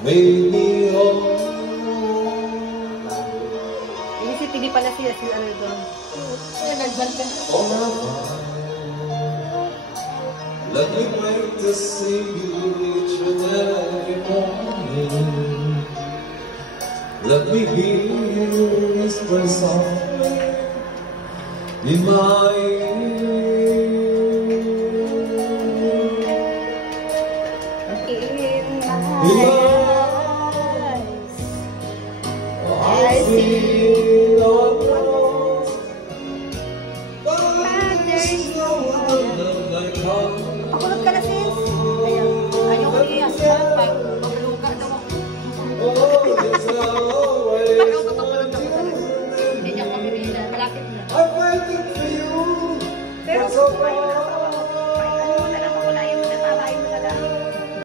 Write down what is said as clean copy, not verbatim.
Maybe all ini sih TV pala siya si ano doon. Ay, nagbalik. let me wait to see you each and every morning. Let me hear you whisper softly in my ear.